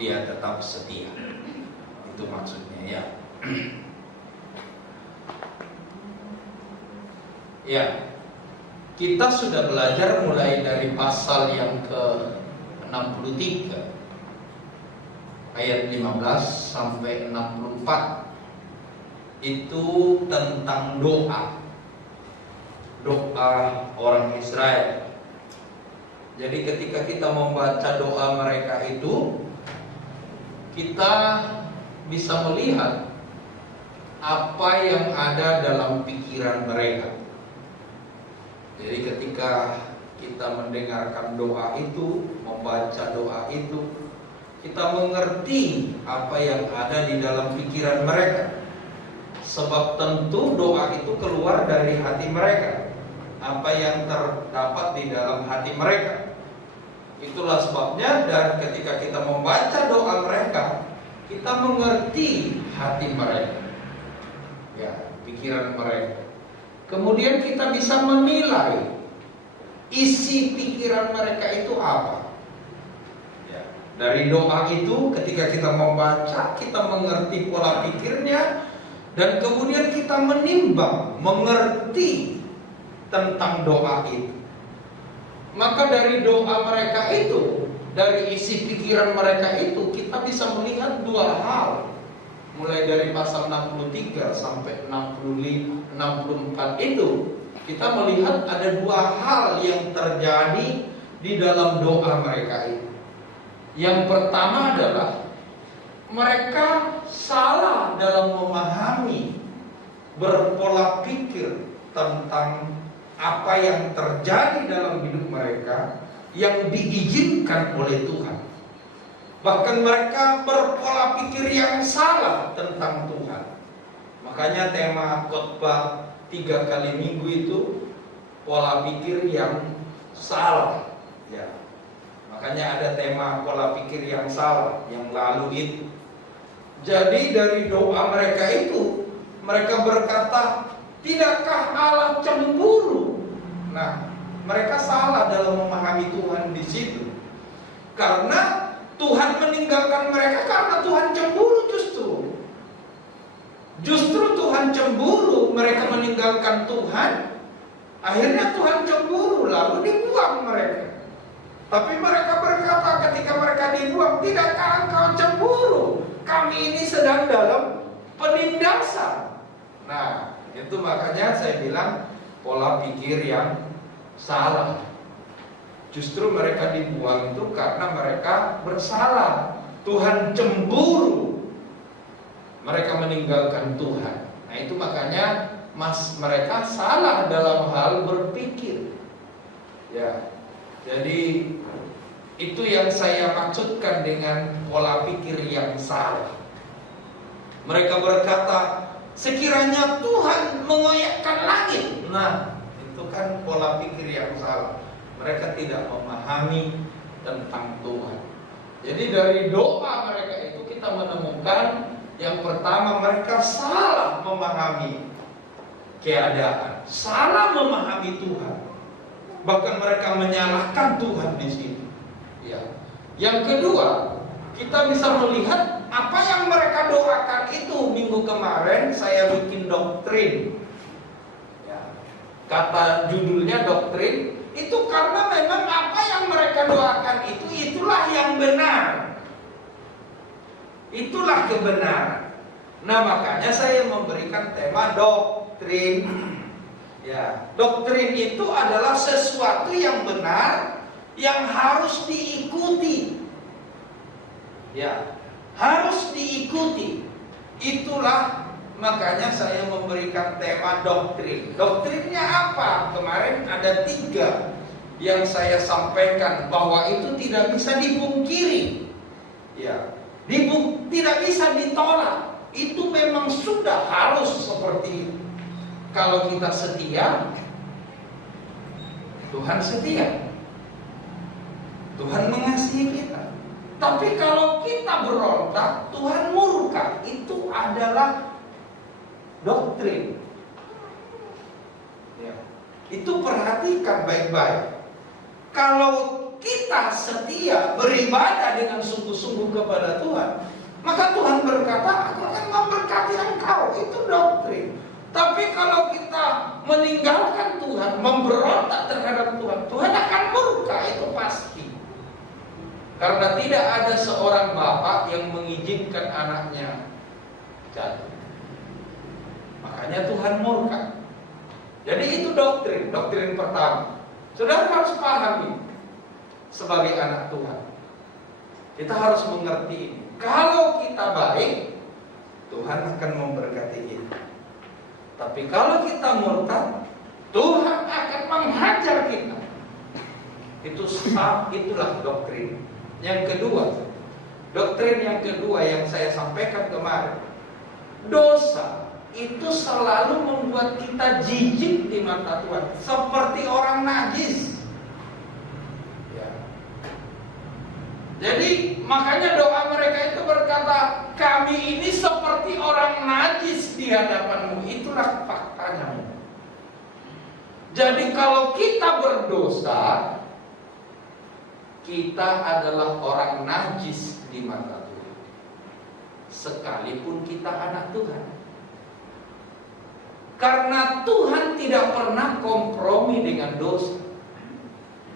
dia tetap setia. Itu maksudnya ya. Ya, kita sudah belajar mulai dari pasal yang ke-63 ayat 15 sampai 64. Itu tentang doa orang Israel. Jadi ketika kita membaca doa mereka itu, kita bisa melihat apa yang ada dalam pikiran mereka. Jadi ketika kita mendengarkan doa itu, membaca doa itu, kita mengerti apa yang ada di dalam pikiran mereka. Sebab tentu doa itu keluar dari hati mereka, apa yang terdapat di dalam hati mereka. Itulah sebabnya dan ketika kita membaca doa mereka, kita mengerti hati mereka, ya, pikiran mereka. Kemudian kita bisa menilai isi pikiran mereka itu apa. Ya, dari doa itu ketika kita membaca, kita mengerti pola pikirnya, dan kemudian kita menimbang, mengerti tentang doa itu. Maka dari doa mereka itu, dari isi pikiran mereka itu, kita bisa melihat dua hal. Mulai dari pasal 63 sampai 64 itu, kita melihat ada dua hal yang terjadi di dalam doa mereka itu. Yang pertama adalah mereka salah dalam memahami, berpola pikir tentang apa yang terjadi dalam hidup mereka yang diizinkan oleh Tuhan. Bahkan mereka berpola pikir yang salah tentang Tuhan. Makanya tema khotbah 3 kali minggu itu pola pikir yang salah. Ya. Makanya ada tema pola pikir yang salah yang lalu itu. Jadi dari doa mereka itu, mereka berkata, tidakkah Allah cemburu? Nah, mereka salah dalam memahami Tuhan di situ. Karena Tuhan meninggalkan mereka karena Tuhan cemburu justru. Justru Tuhan cemburu, mereka meninggalkan Tuhan. Akhirnya Tuhan cemburu, lalu dibuang mereka. Tapi mereka berkata ketika mereka dibuang, tidakkah engkau cemburu? Kami ini sedang dalam penindasan. Nah, itu makanya saya bilang pola pikir yang salah. Justru mereka dibuang itu karena mereka bersalah. Tuhan cemburu, mereka meninggalkan Tuhan. Nah itu makanya mereka salah dalam hal berpikir. Ya, jadi itu yang saya maksudkan dengan pola pikir yang salah. Mereka berkata, sekiranya Tuhan mengoyakkan langit. Nah, itu kan pola pikir yang salah. Mereka tidak memahami tentang Tuhan. Jadi dari doa mereka itu kita menemukan yang pertama, mereka salah memahami keadaan, salah memahami Tuhan. Bahkan mereka menyalahkan Tuhan di situ. Ya. Yang kedua, kita bisa melihat apa yang mereka doakan itu. Minggu kemarin saya bikin doktrin. Ya. Kata judulnya doktrin. Itu karena memang apa yang mereka doakan itu, itulah yang benar. Itulah kebenaran. Nah makanya saya memberikan tema doktrin. Ya, doktrin itu adalah sesuatu yang benar, yang harus diikuti. Ya, harus diikuti. Itulah makanya saya memberikan tema doktrin. Doktrinnya apa? Kemarin ada 3 yang saya sampaikan bahwa itu tidak bisa dipungkiri. Ya, tidak bisa ditolak. Itu memang sudah harus seperti itu. Kalau kita setia, Tuhan setia. Tuhan mengasihi kita. Tapi kalau kita berontak, Tuhan murka. Itu adalah doktrin. Ya. Itu perhatikan baik-baik. Kalau kita setia beribadah dengan sungguh-sungguh kepada Tuhan, maka Tuhan berkata, aku akan memberkati engkau. Itu doktrin. Tapi kalau kita meninggalkan Tuhan, memberontak terhadap Tuhan, Tuhan akan murka, itu pasti. Karena tidak ada seorang bapak yang mengizinkan anaknya jatuh. Makanya Tuhan murka. Jadi itu doktrin pertama. Saudara harus pahami sebagai anak Tuhan. Kita harus mengerti ini. Kalau kita baik, Tuhan akan memberkati kita. Tapi kalau kita murtad, Tuhan akan menghajar kita. Itulah doktrin. Yang kedua, doktrin yang kedua yang saya sampaikan kemarin, dosa itu selalu membuat kita jijik di mata Tuhan, seperti orang najis. Ya. Jadi makanya doa mereka itu berkata, kami ini seperti orang najis di hadapanmu. Itulah faktanya. Jadi kalau kita berdosa, kita adalah orang najis di mata Tuhan, sekalipun kita anak Tuhan. Karena Tuhan tidak pernah kompromi dengan dosa.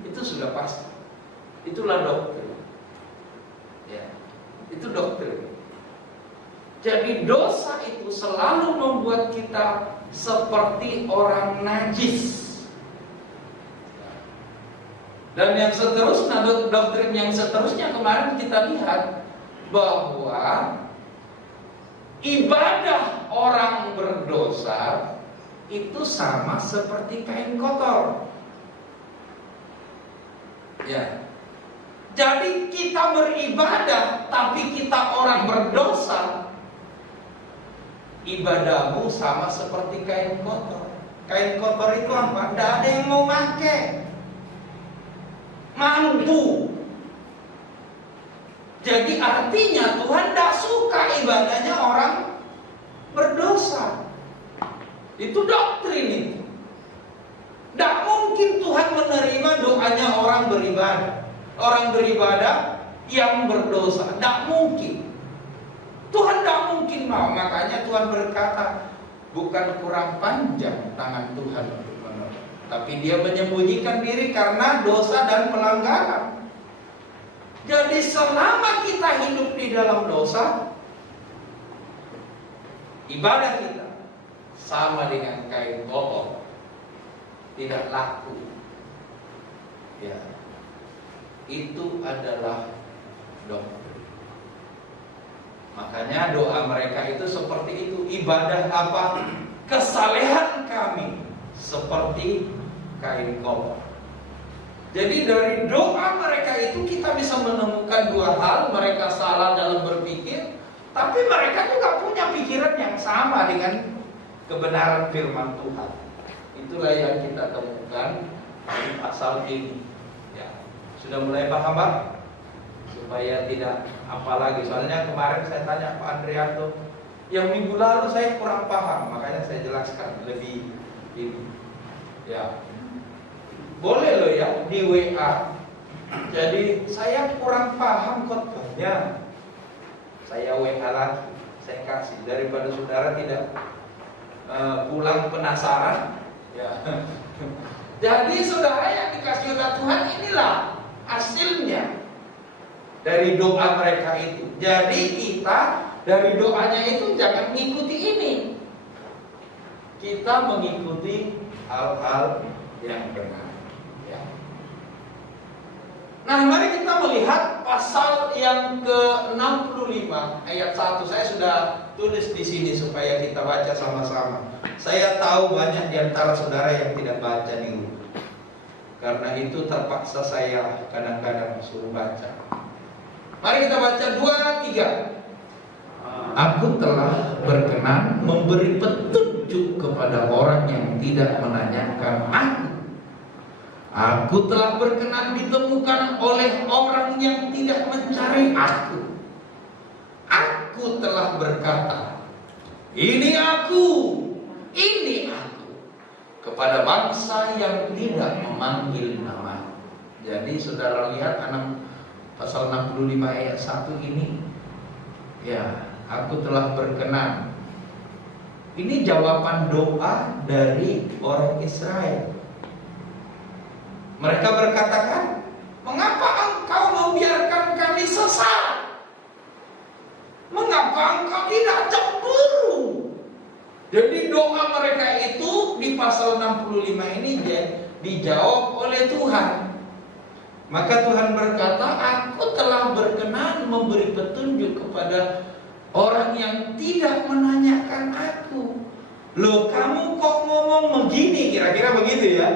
Itu sudah pasti. Itulah doktrin. Ya, itu doktrin. Jadi dosa itu selalu membuat kita seperti orang najis. Dan yang seterusnya, doktrin yang seterusnya kemarin kita lihat bahwa ibadah orang berdosa itu sama seperti kain kotor. Ya. Jadi kita beribadah, tapi kita orang berdosa, ibadahmu sama seperti kain kotor. Kain kotor itu apa? Tidak ada yang mau pakai. Mampu. Jadi artinya Tuhan tidak suka ibadahnya orang berdosa. Itu doktrin itu. Tidak mungkin Tuhan menerima doanya orang beribadah. Orang beribadah yang berdosa. Tidak mungkin. Tuhan tidak mungkin mau. Makanya Tuhan berkata, bukan kurang panjang tangan Tuhan untuk menolong, tapi Dia menyembunyikan diri karena dosa dan pelanggaran. Jadi selama kita hidup di dalam dosa, ibadah kita sama dengan kain kotor, tidak laku. Ya, itu adalah doktrin. Makanya doa mereka itu seperti itu. Ibadah apa? Kesalehan kami seperti kain kotor. Jadi dari doa mereka itu kita bisa menemukan dua hal. Mereka salah dalam berpikir, tapi mereka juga punya pikiran yang sama dengan kebenaran firman Tuhan. Itulah yang kita temukan di pasal ini. Ya, sudah mulai paham, Pak? Supaya tidak apalagi. Soalnya kemarin saya tanya Pak Andrianto, yang minggu lalu saya kurang paham, makanya saya jelaskan lebih ini. Ya, boleh loh ya di WA. Jadi saya kurang paham khotbahnya, saya WA lagi, saya kasih, daripada saudara tidak pulang penasaran. Ya. Jadi saudara yang dikasih oleh Tuhan, inilah hasilnya dari doa mereka itu. Jadi kita dari doanya itu jangan mengikuti ini, kita mengikuti hal-hal yang benar. Ya. Nah, mari kita melihat pasal yang ke-65 ayat 1. Saya sudah tulis di sini supaya kita baca sama-sama. Saya tahu banyak di antara saudara yang tidak baca di rumah. Karena itu terpaksa saya kadang-kadang suruh baca. Mari kita baca 2, 3. Aku telah berkenan memberi petunjuk kepada orang yang tidak menanyakan aku. Aku telah berkenan ditemukan oleh orang yang tidak mencari aku. Aku telah berkata, ini aku kepada bangsa yang tidak memanggil nama. Jadi saudara lihat pasal 65 ayat 1 ini, ya, aku telah berkenan. Ini jawaban doa dari orang Israel. Mereka berkatakan, mengapa engkau membiarkan kami sesat? Mengapa engkau tidak cemburu? Jadi doa mereka itu di pasal 65 ini dijawab oleh Tuhan. Maka Tuhan berkata, aku telah berkenan memberi petunjuk kepada orang yang tidak menanyakan aku. Loh, kamu kok ngomong begini? Kira-kira begitu ya.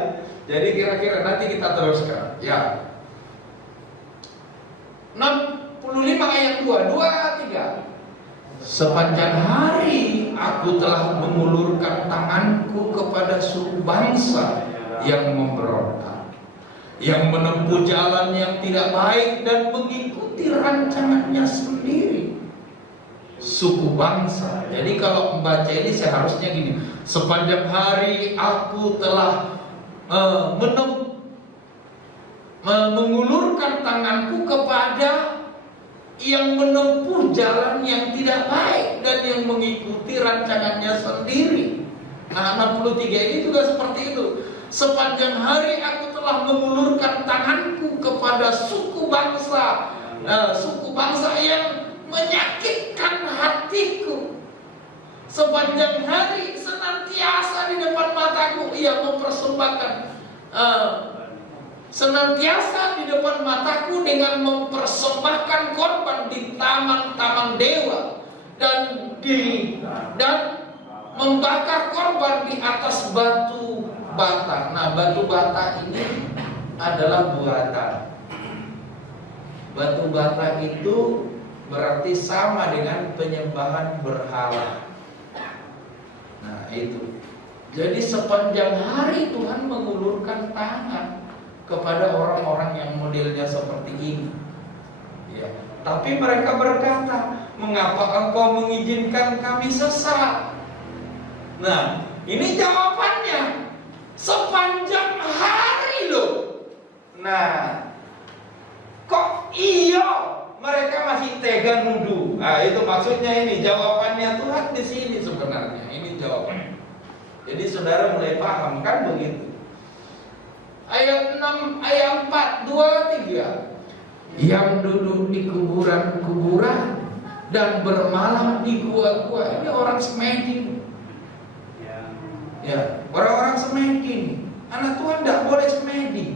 Jadi kira-kira nanti kita teruskan. Ya. 65 ayat 2, 3. Sepanjang hari aku telah mengulurkan tanganku kepada suku bangsa yang memberontak, yang menempuh jalan yang tidak baik dan mengikuti rancangannya sendiri. Suku bangsa. Jadi kalau membaca ini seharusnya gini, sepanjang hari aku telah mengulurkan tanganku kepada yang menempuh jalan yang tidak baik dan yang mengikuti rancangannya sendiri. Nah, 63 ini juga seperti itu. Sepanjang hari aku telah mengulurkan tanganku kepada suku bangsa yang menyakitkan hatiku. Sepanjang hari senantiasa di depan mataku ia mempersembahkan senantiasa di depan mataku dengan mempersembahkan korban di taman-taman dewa dan membakar korban di atas batu bata. Nah, batu bata ini adalah buatan. Batu bata itu berarti sama dengan penyembahan berhala. Nah, itu. Jadi sepanjang hari Tuhan mengulurkan tangan kepada orang-orang yang modelnya seperti ini. Ya. Tapi mereka berkata, mengapa engkau mengizinkan kami sesat? Nah, ini jawabannya. Sepanjang hari loh. Nah, kok iya mereka masih tega nuduh? Nah, itu maksudnya ini jawabannya Tuhan di sini sebenarnya. Ini jawabannya. Jadi saudara mulai paham kan begitu? Ayat 6, ayat 4, 2, 3. Yang duduk di kuburan-kuburan dan bermalam di gua-gua. Ini orang Semedi. Ya, orang-orang Semedi. Anak Tuhan tidak boleh Semedi.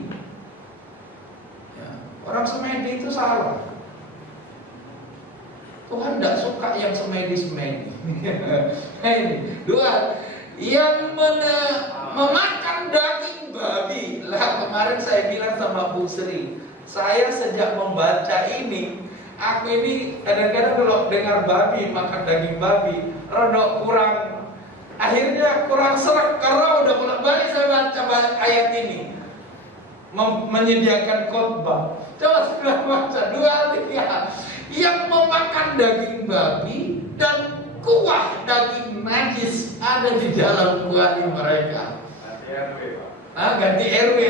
Ya, orang Semedi itu salah. Tuhan tidak suka yang Semedi-Semedi. Dua, yang memakan daging babi. Lah, kemarin saya bilang sama Bu Sri, saya sejak membaca ini, aku ini kadang-kadang kalau dengar babi, makan daging babi, rodok kurang, akhirnya kurang serak karena udah bolak-balik saya baca ayat ini, menyediakan khotbah. Coba sudah baca 2, 3. Yang memakan daging babi dan kuah daging najis ada di dalam kuali mereka. Ganti RW.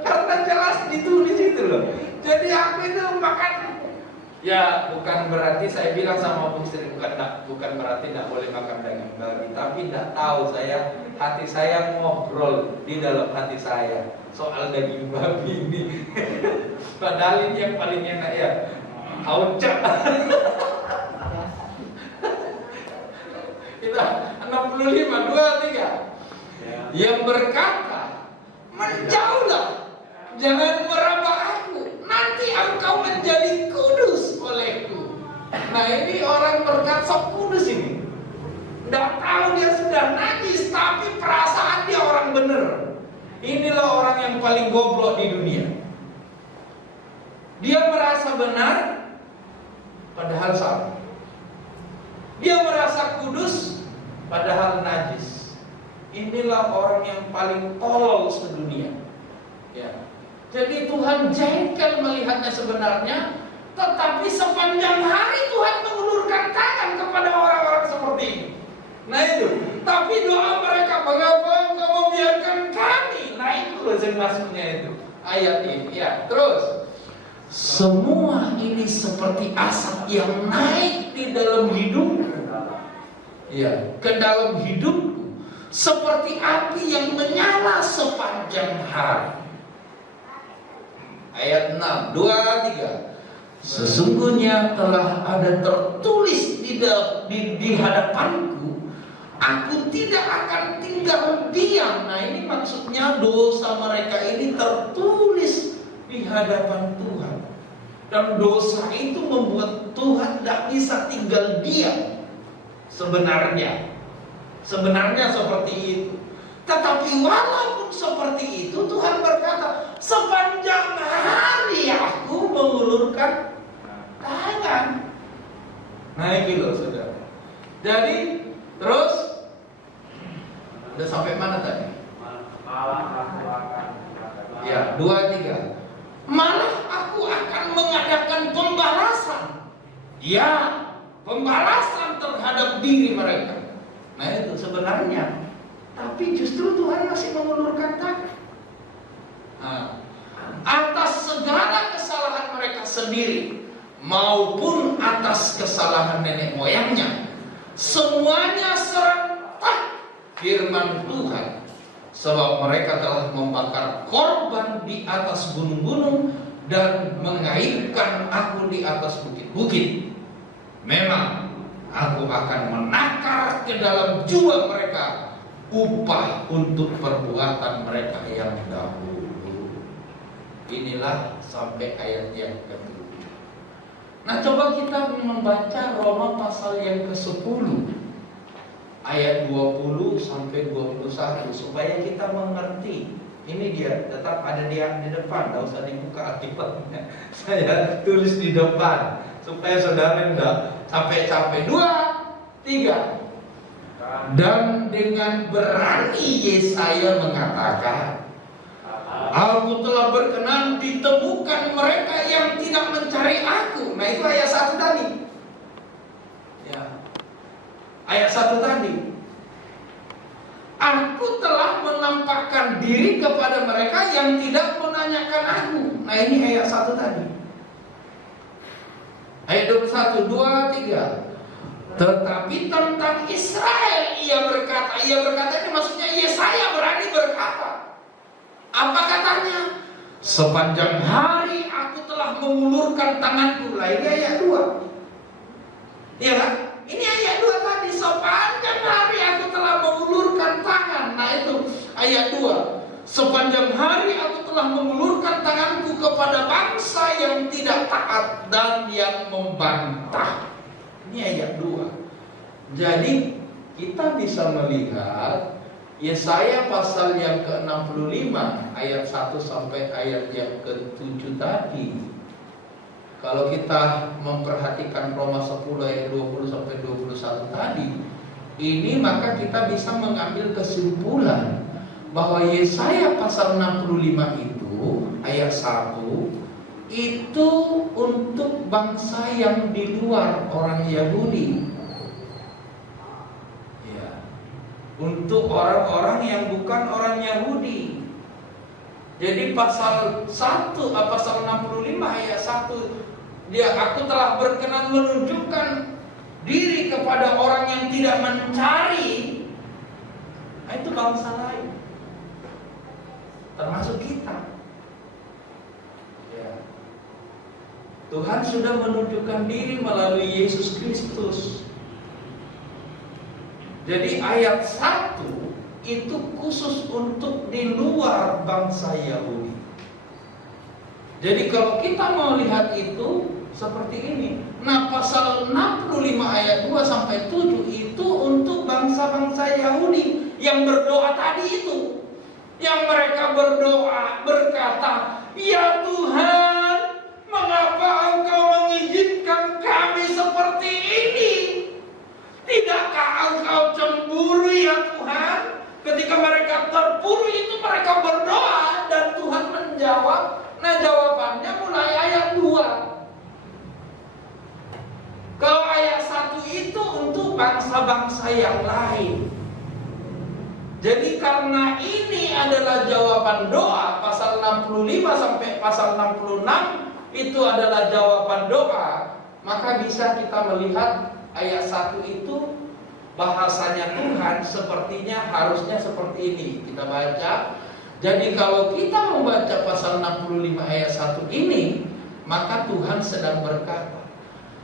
Karena jelas ditulis itu loh. Jadi aku itu makan. Ya, bukan berarti saya bilang sama Bu Sri, bukan berarti tidak boleh makan daging babi, tapi tidak tahu hati saya ngobrol di dalam hati saya soal daging babi ini. Padahal ini yang paling enak ya, haucap. Kita 65, 2, 3. Yang berkata, menjauhlah, jangan meraba aku, nanti engkau menjadi kudus olehku. Nah, ini orang berkata kudus ini. Tidak tahu dia sudah najis, tapi perasaan dia orang benar. Inilah orang yang paling goblok di dunia. Dia merasa benar, padahal salah. Dia merasa kudus, padahal najis. Inilah orang yang paling tolol sedunia. Ya. Jadi Tuhan jengkel melihatnya sebenarnya, tetapi sepanjang hari Tuhan mengulurkan tangan kepada orang-orang seperti ini. Nah itu. Tapi doa mereka, mengapa engkau membiarkan kami? Nah itu loh yang masuknya itu ayat ini ya. Terus semua ini seperti asap yang naik di dalam hidupku, ya, ke dalam hidupku, seperti api yang menyala sepanjang hari. Ayat 6, 2, 3. Sesungguhnya telah ada tertulis di hadapanku, aku tidak akan tinggal diam. Nah, ini maksudnya dosa mereka ini tertulis di hadapan Tuhan. Dan dosa itu membuat Tuhan tidak bisa tinggal diam. Sebenarnya seperti itu. Tetapi walaupun seperti itu, Tuhan berkata, sepanjang hari aku mengulurkan tangan. Nah, itu loh saudara. Jadi terus udah sampai mana tadi? Ya, 2, 3. Malah aku akan mengadakan pembalasan. Ya, pembalasan terhadap diri mereka. Nah, itu sebenarnya. Tapi justru Tuhan masih mengulurkan tangan. Nah, atas segala kesalahan mereka sendiri maupun atas kesalahan nenek moyangnya, semuanya serentak firman Tuhan. Sebab mereka telah membakar korban di atas gunung-gunung dan mengaibkan aku di atas bukit-bukit. Memang aku akan menakar ke dalam jiwa mereka upah untuk perbuatan mereka yang dahulu. Inilah sampai ayat yang ke-7. Nah, coba kita membaca Roma pasal yang ke-10 ayat 20 sampai 21 supaya kita mengerti. Ini dia, tetap ada di depan, tidak usah dibuka akibatnya. Saya tulis di depan supaya saudara tidak capek-capek. 2, 3. Dan dengan berani Yesaya mengatakan, aku telah berkenan ditemukan mereka yang tidak mencari aku. Nah, itu ayat 1 tadi. Ya. Ayat 1 tadi. Aku telah menampakkan diri kepada mereka yang tidak menanyakan aku. Nah, ini ayat 1 tadi. Ayat 21, 2, 3. Tetapi tentang Israel ia berkata ini maksudnya Yesaya berani berkata. Apa katanya? Sepanjang hari aku telah mengulurkan tanganku. Lah, ini ayat 2. Iya kan? Ini ayat 2 tadi. Sepanjang hari aku telah mengulurkan tangan. Nah, itu ayat 2. Sepanjang hari aku telah mengulurkan tanganku kepada bangsa yang tidak taat dan yang membantah. Ini ayat 2. Jadi kita bisa melihat Yesaya pasal yang ke-65 ayat 1 sampai ayat yang ke-7 tadi. Kalau kita memperhatikan Roma 10 ayat 20 sampai 21 tadi, ini maka kita bisa mengambil kesimpulan bahwa Yesaya pasal 65 itu ayat 1 itu untuk bangsa yang di luar orang Yahudi. Ya. Untuk orang-orang yang bukan orang Yahudi. Jadi pasal 1 pasal 65 ayat 1, aku telah berkenan menunjukkan diri kepada orang yang tidak mencari. Nah, itu bangsa lain. Termasuk kita. Ya. Tuhan sudah menunjukkan diri melalui Yesus Kristus. Jadi ayat 1 itu khusus untuk di luar bangsa Yahudi. Jadi kalau kita mau lihat itu seperti ini. Nah, pasal 65 ayat 2 sampai 7 itu untuk bangsa-bangsa Yahudi yang berdoa tadi itu. Yang mereka berdoa berkata, "Ya Tuhan, mengapa Engkau mengizinkan kami seperti ini? Tidakkah Engkau cemburu ya Tuhan?" Ketika mereka terpuruk itu mereka berdoa dan Tuhan menjawab. Nah, jawabannya mulai ayat 2. Kalau ayat 1 itu untuk bangsa-bangsa yang lain. Jadi karena ini adalah jawaban doa, pasal 65 sampai pasal 66 itu adalah jawaban doa, maka bisa kita melihat ayat 1 itu bahasanya Tuhan sepertinya harusnya seperti ini. Kita baca. Jadi kalau kita membaca pasal 65 ayat 1 ini, maka Tuhan sedang berkata,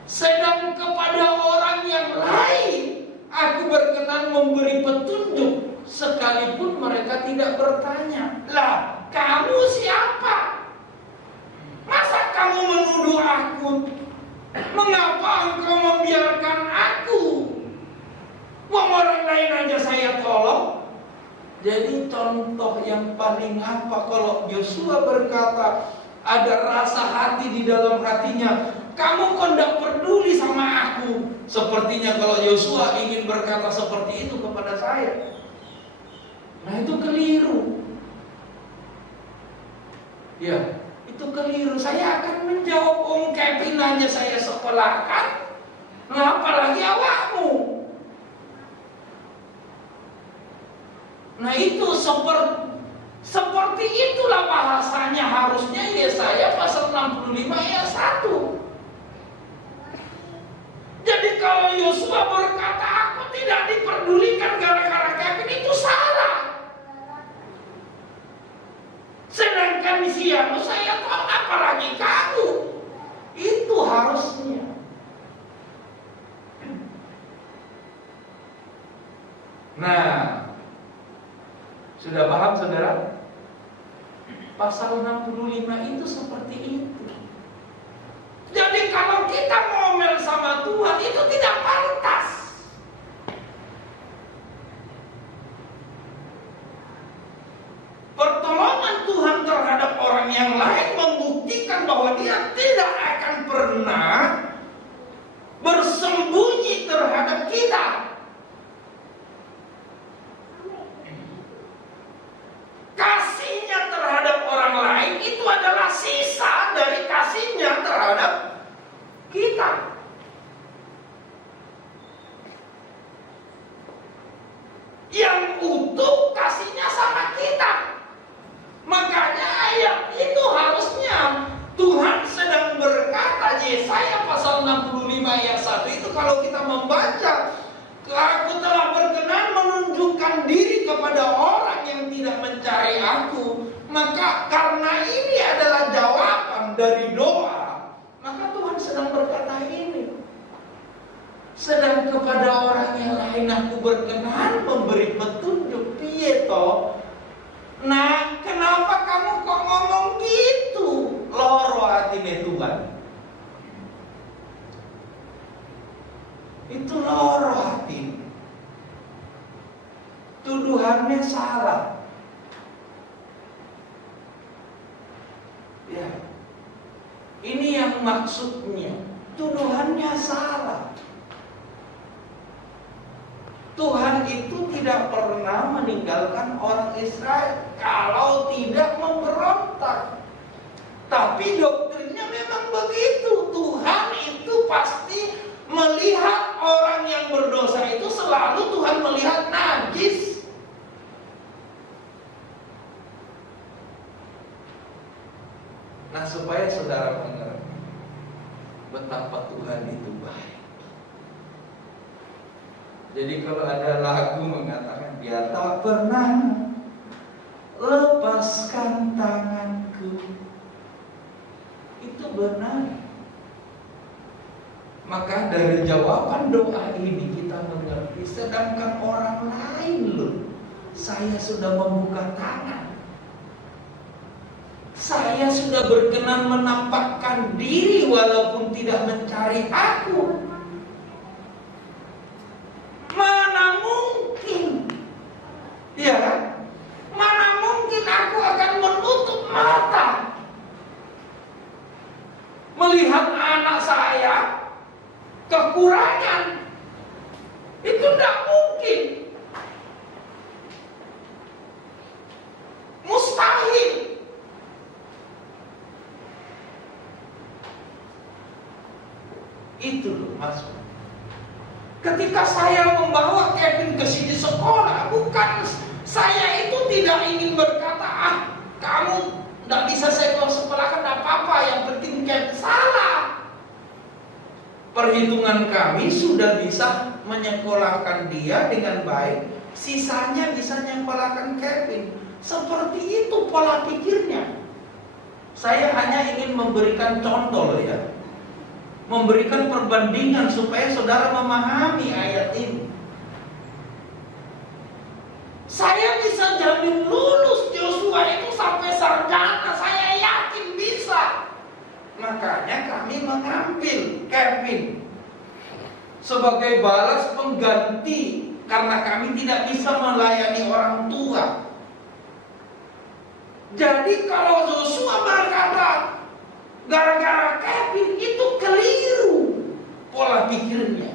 sedang kepada orang yang lain Aku berkenan memberi petunjuk, sekalipun mereka tidak bertanya. Lah, kamu siapa? Masa kamu menuduh aku? Mengapa engkau membiarkan aku? Wong orang lain aja saya tolong. Jadi contoh yang paling apa kalau Yosua berkata ada rasa hati di dalam hatinya, kamu kok tidak peduli sama aku. Sepertinya kalau Yosua ingin berkata seperti itu kepada saya, nah itu keliru. Ya, itu keliru. Saya akan menjawab, Kevin aja saya sekolahkan, nah apalagi awakmu. Nah itu seperti itulah bahasanya harusnya Yesaya pasal 65 ayat 1. Jadi kalau Yosua berkata aku tidak diperdulikan gara-gara Kevin, itu salah. Sedangkan siang saya tahu apalagi kamu. Itu harusnya. Nah, sudah paham saudara? Pasal 65 itu seperti itu. Jadi kalau kita ngomel sama Tuhan itu tidak pantas. Pertolongan Tuhan terhadap orang yang lain membuktikan bahwa Dia tidak akan pernah bersembunyi terhadap kita. Kasihnya terhadap orang lain itu adalah sisa dari kasihnya terhadap kita. Yang utuh kasihnya sama kita. Makanya ayat itu harusnya Tuhan sedang berkata, Yesaya pasal 65 ayat 1 itu kalau kita membaca, aku telah berkenan menunjukkan diri kepada orang yang tidak mencari aku. Maka karena ini adalah jawaban dari doa, maka Tuhan sedang berkata ini. Sedang kepada orang yang lain aku berkenan memberi petunjuk. Piye toh? Nah, kenapa kamu kok ngomong gitu? Loro hatine Tuhan. Itu loro hati. Tuduhannya salah. Ya. Ini yang maksudnya. Tuduhannya salah. Tuhan itu tidak pernah meninggalkan orang Israel kalau tidak memberontak. Tapi doktrinnya memang begitu. Tuhan itu pasti melihat orang yang berdosa itu selalu Tuhan melihat najis. Nah, supaya saudara mengerti betapa Tuhan itu baik. Jadi kalau ada lagu mengatakan Dia tak pernah lepaskan tanganku, itu benar. Maka dari jawaban doa ini kita mengerti, sedangkan orang lain loh, saya sudah membuka tangan, saya sudah berkenan menampakkan diri walaupun tidak mencari aku. Mana mungkin, ya kan? Mana mungkin aku akan menutup mata melihat anak saya kekurangan? Itu tidak mungkin, mustahil. Itu loh maksudnya. Ketika saya membawa Kevin ke sini sekolah, bukan Saya itu tidak ingin berkata, kamu tidak bisa saya sekolahkan, tidak apa-apa, yang penting Kevin. Salah. Perhitungan kami sudah bisa menyekolahkan dia dengan baik, sisanya bisa menyekolahkan Kevin. Seperti itu pola pikirnya. Saya hanya ingin memberikan contoh ya, memberikan perbandingan supaya saudara memahami ayat ini. Saya bisa jamin lulus Joshua itu sampai sarjana, saya yakin bisa. Makanya kami mengambil Kevin sebagai balas pengganti karena kami tidak bisa melayani orang tua. Jadi kalau Joshua berkata gara-gara Kevin, itu keliru pola pikirnya.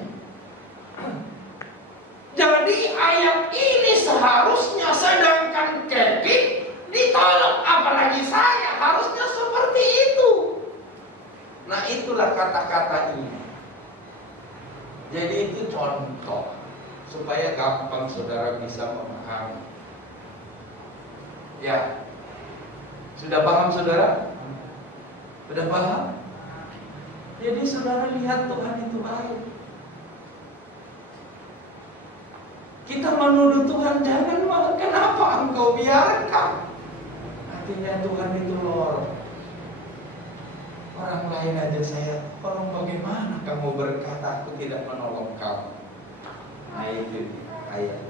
Jadi ayat ini seharusnya sedangkan Kevin ditolong, apalagi saya, harusnya seperti itu. Nah itulah kata-kata ini. Jadi itu contoh supaya gampang saudara bisa memahami. Ya, sudah paham saudara? Sudah paham? Jadi saudara lihat Tuhan itu baik. Kita menuduh Tuhan, jangan, kenapa engkau biarkan? Artinya Tuhan itu lorong. Orang lain aja saya tolong, bagaimana kamu berkata aku tidak menolong kamu? Nah itu ayat.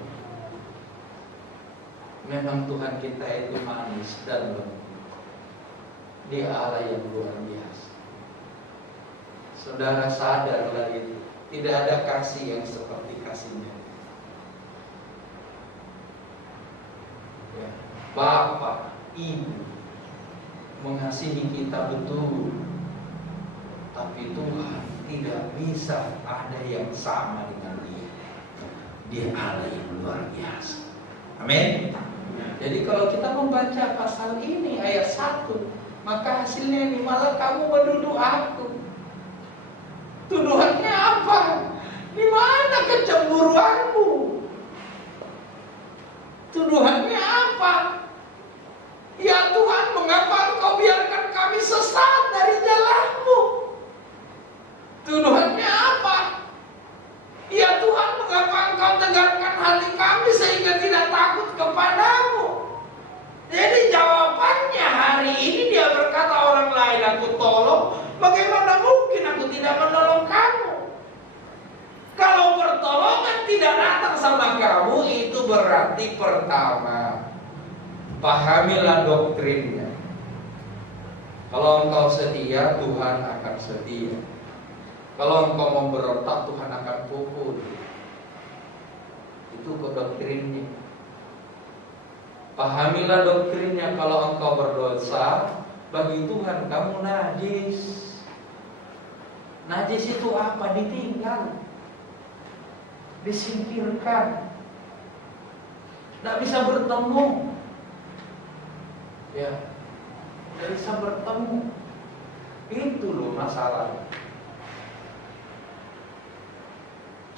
Memang Tuhan kita itu manis dan lembut. Dia Allah yang luar biasa. Saudara sadarlah itu. Tidak ada kasih yang seperti kasihnya. Ya. Bapak, Ibu mengasihi kita betul, tapi Tuhan tidak bisa ada yang sama dengan Dia. Dia Allah yang luar biasa. Amin. Jadi kalau kita membaca pasal ini ayat 1, maka hasilnya ini malah kamu menuduh aku. Tuduhannya apa? Di mana kecemburuanmu? Tuduhannya apa? Ya Tuhan, mengapa engkau biarkan kami sesat dari jalan-Mu? Tuduhannya apa? Ya Tuhan, mengapa engkau tegarkan hati kami sehingga tidak takut kepadamu? Jadi jawabannya hari ini dia berkata, orang lain aku tolong, bagaimana mungkin aku tidak menolong kamu? Kalau pertolongan tidak datang sama kamu, itu berarti pertama, pahamilah doktrinnya. Kalau engkau setia, Tuhan akan setia. Kalau engkau memberontak, Tuhan akan pukul. Itu doktrinnya. Pahamilah doktrinnya. Kalau engkau berdosa, bagi Tuhan kamu najis. Najis itu apa? Ditinggal, disingkirkan, tidak bisa bertemu. Ya, tidak bisa bertemu. Itu loh masalahnya.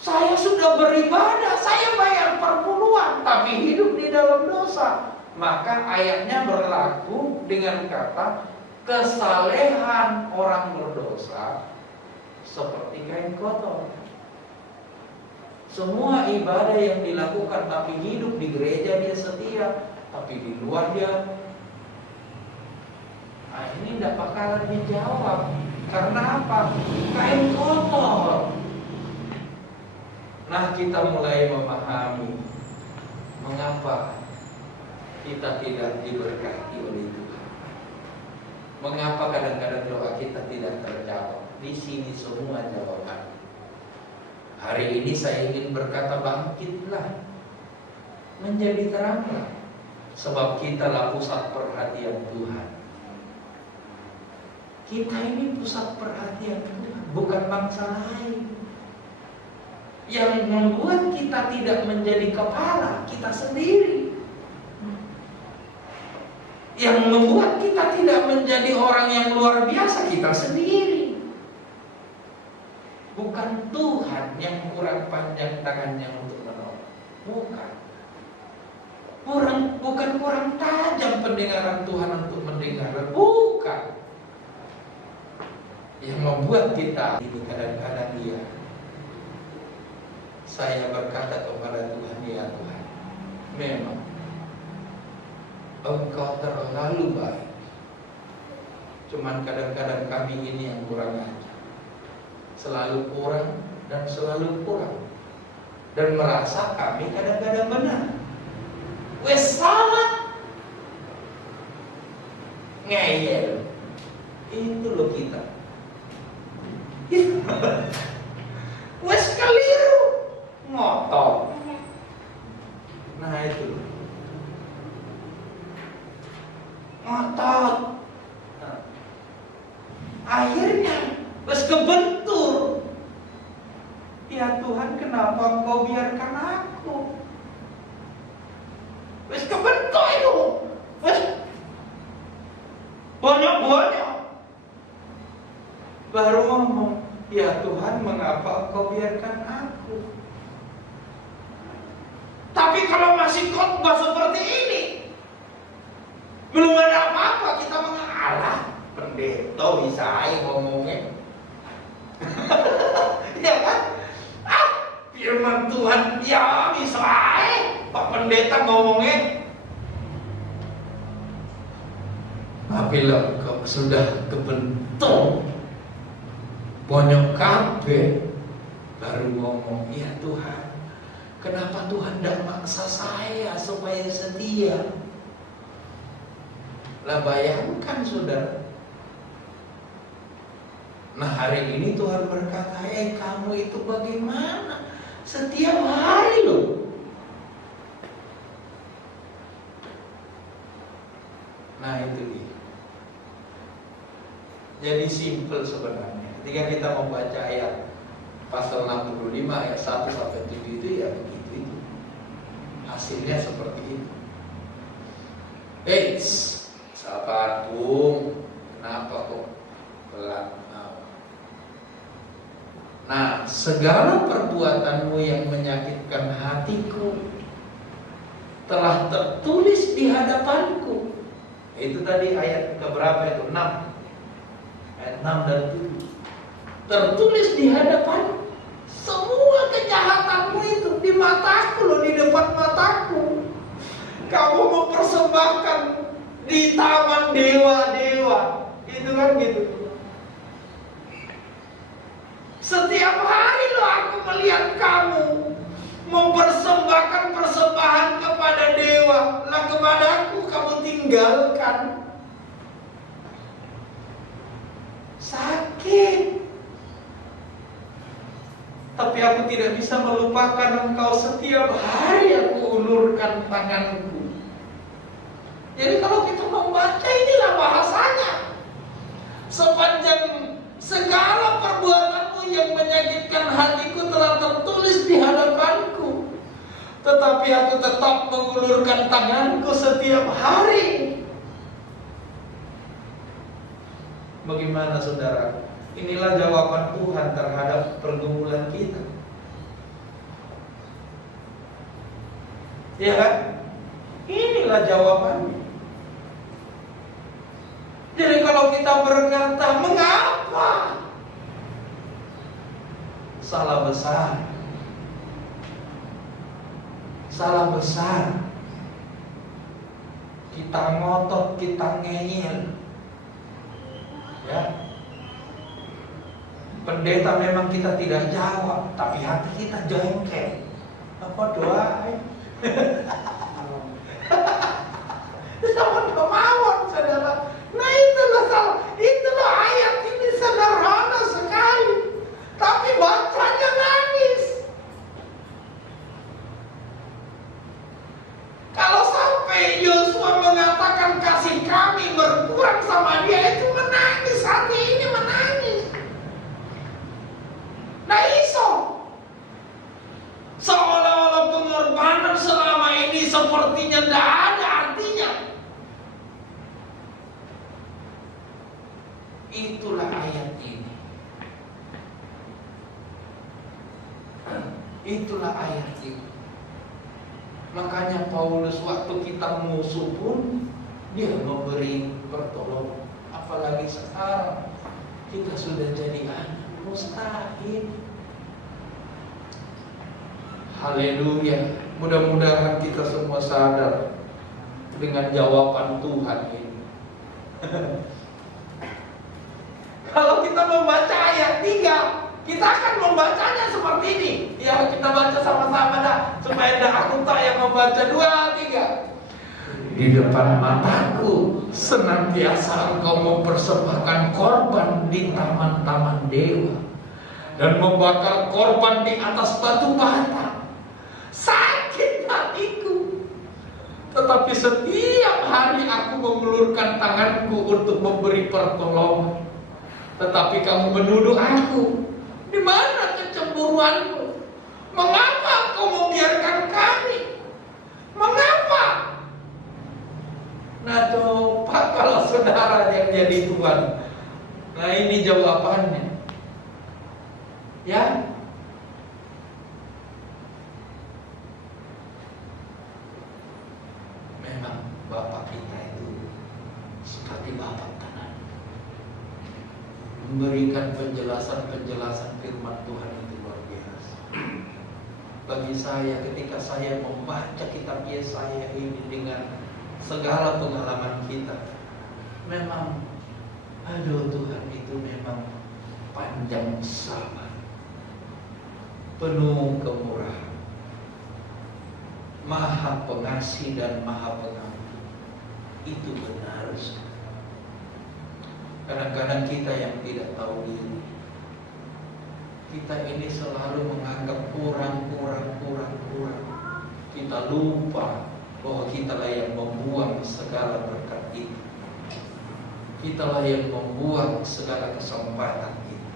Saya sudah beribadah, saya bayar perpuluhan, tapi hidup di dalam dosa. Maka ayatnya berlaku dengan kata kesalehan orang berdosa seperti kain kotor. Semua ibadah yang dilakukan tapi hidup di gereja dia setia, tapi di luar dia, nah ini tidak bakalan dijawab. Karena apa? Kain kotor. Nah kita mulai memahami mengapa kita tidak diberkati oleh Tuhan. Mengapa kadang-kadang doa kita tidak terjawab. Di sini semua jawaban. Hari ini saya ingin berkata, bangkitlah, menjadi teranglah, sebab kitalah pusat perhatian Tuhan. Kita ini pusat perhatian Tuhan, bukan bangsa lain. Yang membuat kita tidak menjadi kepala, kita sendiri. Yang membuat kita tidak menjadi orang yang luar biasa, kita sendiri. Bukan Tuhan yang kurang panjang tangannya untuk menolong. Bukan. bukan kurang tajam pendengaran Tuhan untuk mendengar, bukan. Yang membuat kita itu kadang-kadang dia, saya berkata kepada Tuhan, ya Tuhan, memang Engkau terlalu baik. Cuman kadang-kadang kami ini yang kurang ajar, selalu kurang dan selalu kurang, dan merasa kami kadang-kadang benar. Wes salah, ngeyel, itu loh kita. Wes keliru, ngotot. Nah itu ngotot. Nah, akhirnya wes kebentur. Ya Tuhan, kenapa Engkau biarkan aku? Wes kebentuk itu, wes banyak-banyak. Baru ngomong, ya Tuhan, mengapa Engkau biarkan aku? Tapi kalau masih khotbah seperti ini, belum ada apa-apa, kita mengalah. Pendeta bisa aja ngomongnya. Ya kan? Firman Tuhan, ya bisa aja. Pak pendeta ngomongnya. Apabila kau sudah kebentuk banyak kabeh, baru ngomong, ya Tuhan, kenapa Tuhan tidak maksa saya supaya setia? Lah bayangkan saudara. Nah hari ini Tuhan berkata, kamu itu bagaimana? Setiap hari loh. Nah itu dia. Jadi simple sebenarnya. Ketika kita membaca ayat pasal 65 ayat 1 sampai 7 itu ya begitu itu. Hasilnya seperti itu. Sahabat Bung, kenapa kok pelan? Nah, segala perbuatanmu yang menyakitkan hatiku telah tertulis di hadapanku. Itu tadi ayat keberapa itu? 6. Ayat 6 dan 7. Tertulis di hadapan semua kejahatanmu itu di mataku loh, di depan mataku. Kamu mempersembahkan di taman dewa-dewa. Itu kan gitu. Setiap hari loh aku melihat kamu mempersembahkan persembahan kepada dewa. Lah kepadaku kamu tinggalkan. Sakit. Tapi aku tidak bisa melupakan engkau. Setiap hari aku ulurkan tanganku. Jadi kalau kita membaca, inilah bahasanya. Sepanjang segala perbuatanmu yang menyakitkan hatiku telah tertulis di hadapanku, tetapi aku tetap mengulurkan tanganku setiap hari. Bagaimana saudara? Inilah jawaban Tuhan terhadap pergumulan kita. Ya kan? Inilah jawabannya. Jadi kalau kita berkata, mengapa? Salah besar. Salah besar. Kita ngotot, kita ngeyel. Ya. Pendeta memang kita tidak jawab, tapi hati kita jengkel. Apa doain? Sama kemauan saudara. Nah itulah salah. Itulah ayat ini sederhana sekali, tapi bacanya nangis. Kalau sampai Yosua mengatakan kasih kami berkurang sama dia, itu menangis, hati ini menangis. Nah iso seolah-olah pengorbanan selama ini sepertinya tidak ada artinya. Itulah ayat ini. Itulah ayat ini. Makanya Paulus waktu kita musuh pun dia memberi pertolongan. Apalagi sekarang kita sudah jadi anak, mustahil. Haleluya. Mudah-mudahan kita semua sadar dengan jawaban Tuhan ini. Kalau kita membaca ayat 3, kita akan membacanya seperti ini. Ya, kita baca sama-sama dah, supaya dah aku tak yang membaca. 2, 3. Di depan mataku senantiasa engkau mempersembahkan korban di taman-taman dewa dan membakar korban di atas batu bata. Sakit hatiku, tetapi setiap hari aku mengulurkan tanganku untuk memberi pertolongan. Tetapi kamu menuduh aku. Di mana kecemburuanmu? Mengapa kau membiarkan kami? Mengapa? Nah, coba kalau saudara yang jadi Tuhan. Nah, ini jawabannya. Ya. Memang Bapak kita itu seperti Bapak tanah, memberikan penjelasan-penjelasan firman Tuhan itu luar biasa. Bagi saya, ketika saya membaca kitab Yesaya ini dengan segala pengalaman kita, memang aduh, Tuhan itu memang panjang sabar, penuh kemurahan, maha pengasih dan maha pengampun. Itu benar sekali. Kadang-kadang kita yang tidak tahu diri, kita ini selalu menganggap kurang. Kita lupa bahwa kitalah yang membuang segala berkat itu. Kitalah yang membuang segala kesempatan itu.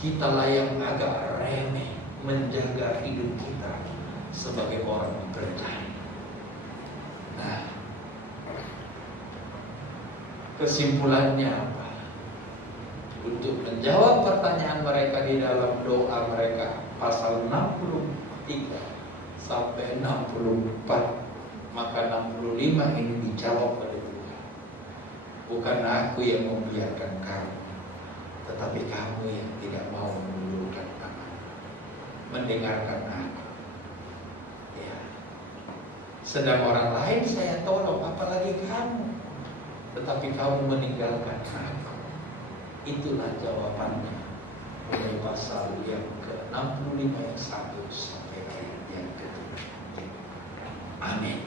Kitalah yang agak remeh menjaga hidup kita sebagai orang percaya. Nah, kesimpulannya apa? Untuk menjawab pertanyaan mereka di dalam doa mereka, pasal 63 sampai 64, maka 65 ini dijawab oleh Tuhan. Bukan aku yang membiarkan kamu, tetapi kamu yang tidak mau mengulurkan tangan, mendengarkan aku. Ya. Sedang orang lain saya tolong, apalagi kamu, tetapi kamu meninggalkan aku. Itulah jawabannya mulai pasal yang ke-65 yang 1 sampai ayat yang ke-7. Amin.